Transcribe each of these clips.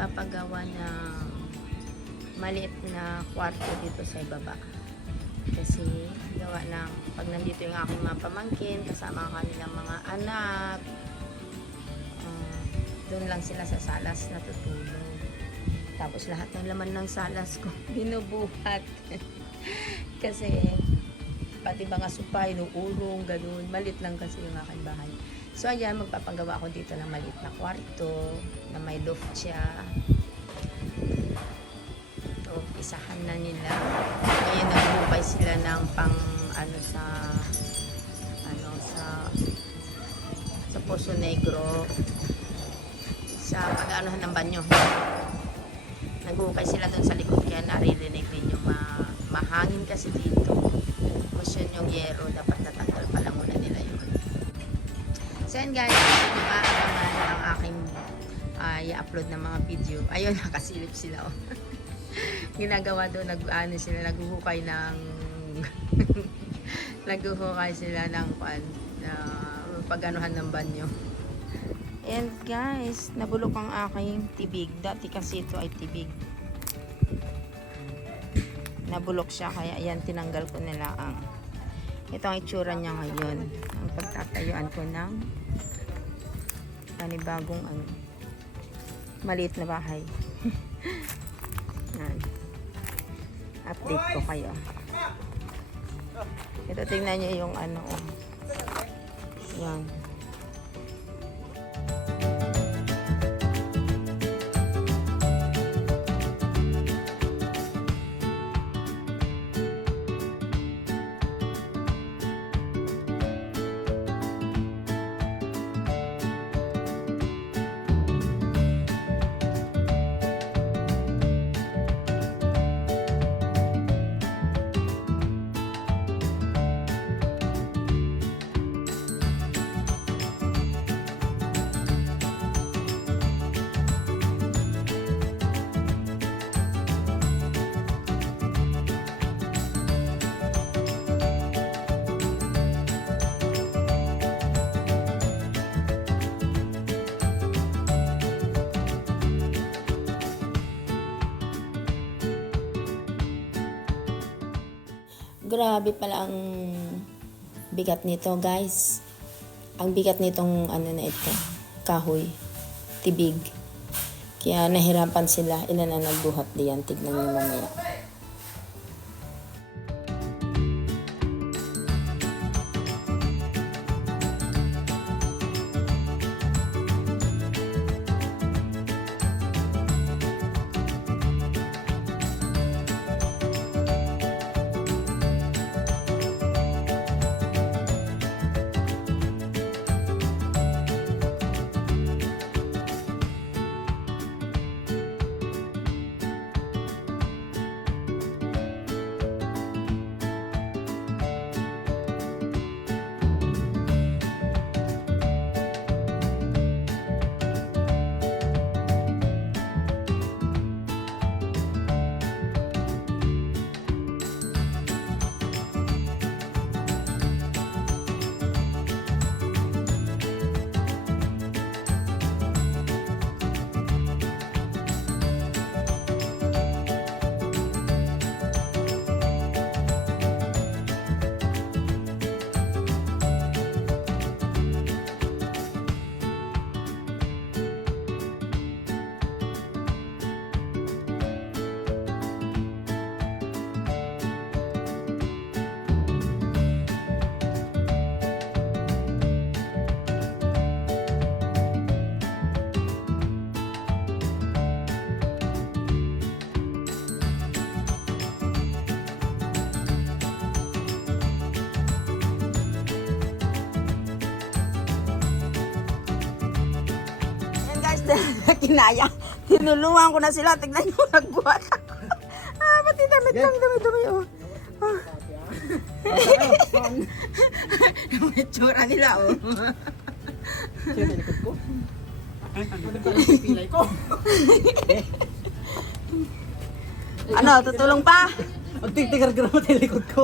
magpapagawa ng maliit na kwarto dito sa ibaba. Kasi gawa ng pag nandito yung aking mga pamangkin kasama ang kanilang mga anak uh, doon lang sila sa salas natutulog. Tapos lahat ng laman ng salas ko binubuhat. Kasi pati mga supay, nuulong, ganun. Malit lang kasi yung aking bahay. So ayan, magpapagawa ako dito ng maliit na kwarto na may loft siya. So, isahan na nila. Ngayon nagbukay sila ng pang ano sa ano sa sa Poso Negro sa pag-aanohan ng banyo. Nagukay sila doon sa likod kaya naririnig ninyo ma mahangin kasi dito. Tapos yun yung yero, dapat natanggal pala muna nila yun. So yan guys, kung aabangan ang aking ah, i-upload ng mga video. Ayun, nakasilip sila. Oh. Ginagawa doon, nag, ano sila, naghuhukay ng naghuhukay sila ng pan, na pag-anuhan ng banyo. And guys, nabulok ang aking tibig. Dati kasi ito ay tibig. Nabulok siya, kaya ayan, tinanggal ko nila ang ito ang itsura niya ngayon. Ang pagtatayuan ko ng panibagong ano, maliit na bahay. Update ko kayo. Ito tingnan niyo yung ano. oh. Yan. Grabe pala ang bigat nito, guys. Ang bigat nitong ano na ito, kahoy, tibig. Kaya nahirapan sila. Ilan na nagbuhat diyan. Tignan niyo mamaya. Guys, kinaya. Tinulungan ko na sila. Tignan nyo, nagbuhat ako. ah, pati damit lang, dumi-dumi. Oh. Ah. Yung itsura nila, oh. Likod ko? Ano ba ang pilay ko? Ano, tutulong pa? Ang tigtigar gramat yung likod ko.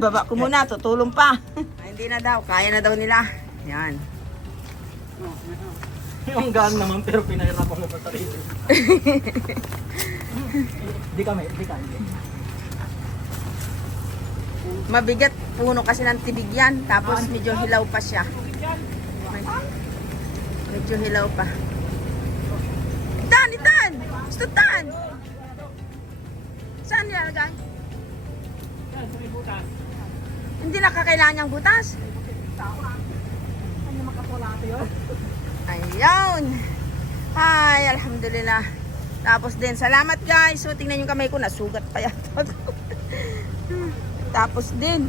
Baba ko muna, tutulong pa. Ay, hindi na daw, kaya na daw nila. Yan. Yung gaan naman pero pinahirapan mo pa sarili. Di kami, di kami. Mabigat puno kasi ng tibig yan. Tapos medyo hilaw pa siya. Medyo hilaw pa. Itan! Itan! Gusto tan! Saan? Yan, sa butas. Hindi nakakailangan niyang butas. Ano makapulate yun? Ayun. Ay, alhamdulillah. Tapos din, salamat guys. So, tingnan yung kamay ko, nasugat pa yata. Tapos din.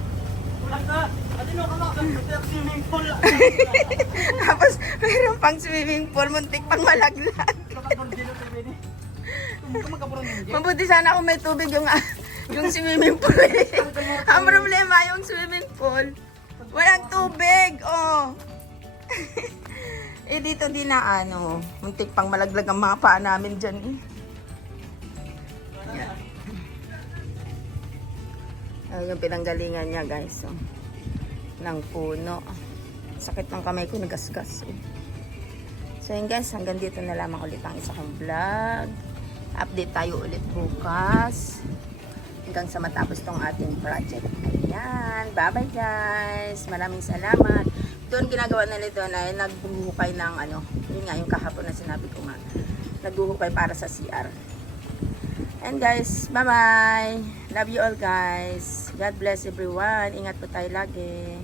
Tapos, mayroon pang swimming pool, muntik pang malaglag. Mabuti sana kung may tubig yung, yung swimming pool. Ang problema yung swimming pool. Walang tubig, oh. Eh dito din na ano, muntik pang malaglag ang mga paa namin dyan eh. Yan. Yung pinanggalingan niya guys. Oh. Ng puno. Sakit ng kamay ko, nagasgas. Eh. So yun guys, hanggang dito na lamang ulit ang isa kong vlog. Update tayo ulit bukas. Hanggang sa matapos tong ating project. Ayan. Bye-bye guys. Maraming salamat. Doon ginagawa nila doon ay nagbuhukay ng ano. Yun nga yung kahapon na sinabi ko nga. Nagbuhukay para sa CR. And guys, bye-bye. Love you all guys. God bless everyone. Ingat po tayo lagi.